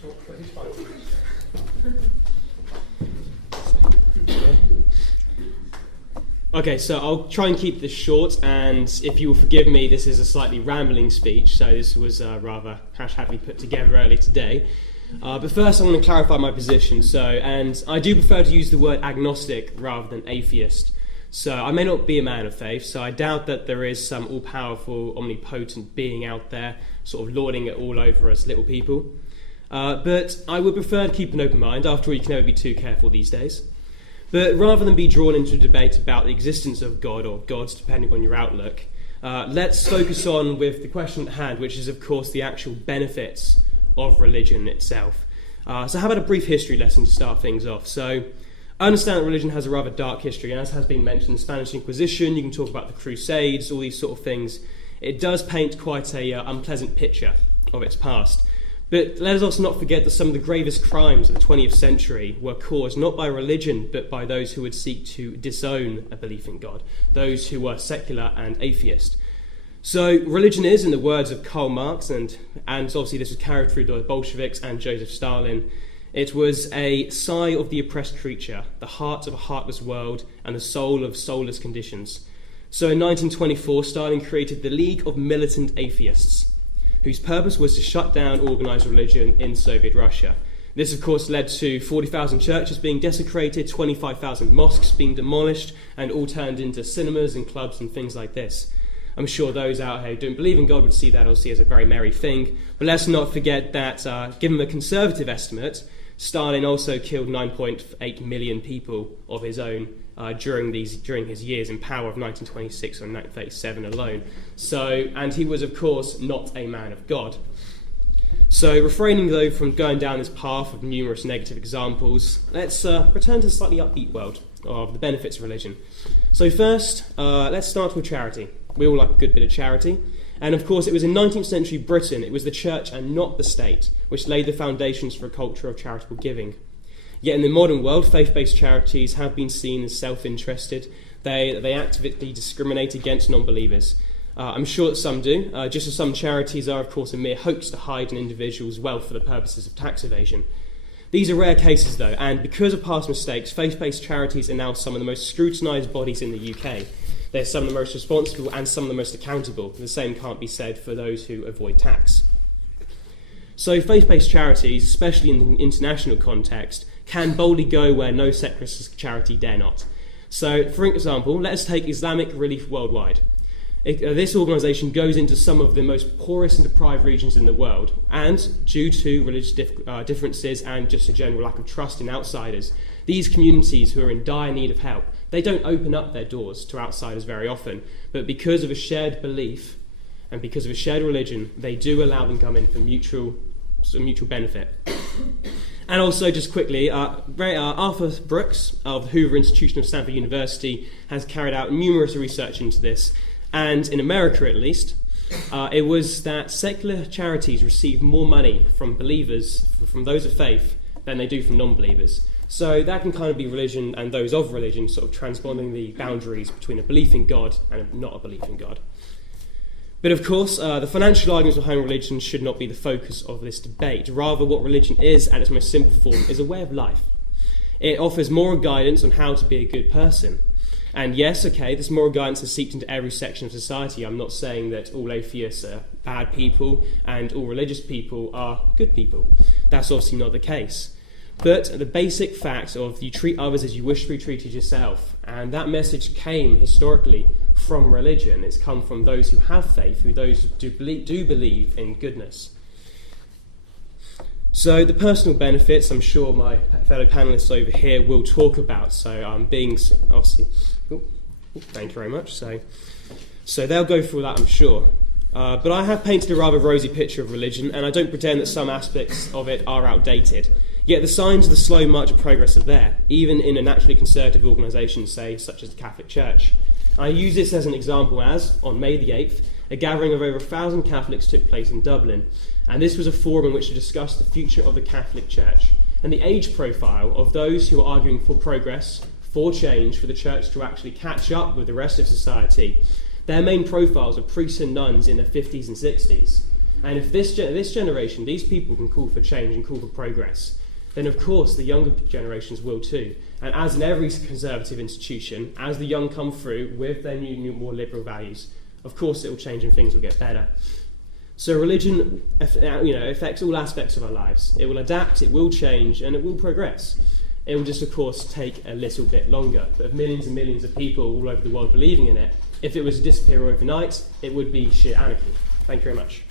talk for his 5 minutes. Okay, so I'll try and keep this short, and if you will forgive me, this is a slightly rambling speech, so this was rather happily put together earlier today. But first I'm going to clarify my position, and I do prefer to use the word agnostic rather than atheist. So I may not be a man of faith, so I doubt that there is some all-powerful, omnipotent being out there sort of lording it all over us little people. But I would prefer to keep an open mind. After all, you can never be too careful these days. But rather than be drawn into a debate about the existence of God or gods, depending on your outlook, let's focus on with the question at hand, which is, of course, the actual benefits of religion itself. So how about a brief history lesson to start things off? So I understand that religion has a rather dark history, and as has been mentioned, the Spanish Inquisition, you can talk about the Crusades, all these sort of things. It does paint quite a unpleasant picture of its past. But let us also not forget that some of the gravest crimes of the 20th century were caused not by religion, but by those who would seek to disown a belief in God, those who were secular and atheist. So religion is, in the words of Karl Marx, and obviously this was carried through the Bolsheviks and Joseph Stalin, it was a sigh of the oppressed creature, the heart of a heartless world, and the soul of soulless conditions. So in 1924, Stalin created the League of Militant Atheists, whose purpose was to shut down organised religion in Soviet Russia. This, of course, led to 40,000 churches being desecrated, 25,000 mosques being demolished, and all turned into cinemas and clubs and things like this. I'm sure those out here who don't believe in God would see that obviously as a very merry thing. But let's not forget that, given a conservative estimate, Stalin also killed 9.8 million people of his own during his years in power of 1926 and 1937 alone. And he was, of course, not a man of God. So refraining, though, from going down this path of numerous negative examples, let's return to the slightly upbeat world of the benefits of religion. So first, let's start with charity. We all like a good bit of charity. And of course, it was in 19th century Britain, it was the church and not the state which laid the foundations for a culture of charitable giving. Yet in the modern world, faith-based charities have been seen as self-interested. They actively discriminate against non-believers. I'm sure that some do, just as some charities are, of course, a mere hoax to hide an individual's wealth for the purposes of tax evasion. These are rare cases, though, and because of past mistakes, faith-based charities are now some of the most scrutinised bodies in the UK. They're some of the most responsible and some of the most accountable. The same can't be said for those who avoid tax. So faith-based charities, especially in the international context, can boldly go where no secular charity dare not. So, for example, let us take Islamic Relief Worldwide. This organisation goes into some of the most poorest and deprived regions in the world, and due to religious differences and just a general lack of trust in outsiders, these communities who are in dire need of help, they don't open up their doors to outsiders very often, but because of a shared belief and because of a shared religion, they do allow them to come in for mutual benefit. And also, just quickly, Arthur Brooks of the Hoover Institution of Stanford University has carried out numerous research into this, and in America at least, it was that secular charities receive more money from believers, from those of faith, than they do from non-believers. So that can kind of be religion and those of religion sort of transponding the boundaries between a belief in God and not a belief in God. But of course, the financial arguments behind religion should not be the focus of this debate. Rather, what religion is, at its most simple form, is a way of life. It offers moral guidance on how to be a good person. And yes, okay, this moral guidance has seeped into every section of society. I'm not saying that all atheists are bad people and all religious people are good people. That's obviously not the case. But the basic fact of you treat others as you wish to be treated yourself, and that message came historically from religion. It's come from those who have faith, those who do believe in goodness. So the personal benefits, I'm sure my fellow panellists over here will talk about. So being obviously, thank you very much. So they'll go through that, I'm sure. But I have painted a rather rosy picture of religion, and I don't pretend that some aspects of it are outdated. Yet the signs of the slow march of progress are there, even in a naturally conservative organisation, say, such as the Catholic Church. I use this as an example as, on May the 8th, a gathering of over 1,000 Catholics took place in Dublin, and this was a forum in which to discuss the future of the Catholic Church and the age profile of those who are arguing for progress, for change, for the Church to actually catch up with the rest of society. Their main profiles are priests and nuns in their 50s and 60s. And if this generation, these people can call for change and call for progress, then of course the younger generations will too. And as in every conservative institution, as the young come through with their new more liberal values, of course it will change and things will get better. So religion, affects all aspects of our lives. It will adapt, it will change, and it will progress. It will just, of course, take a little bit longer. But with millions and millions of people all over the world believing in it, if it was to disappear overnight, it would be sheer anarchy. Thank you very much.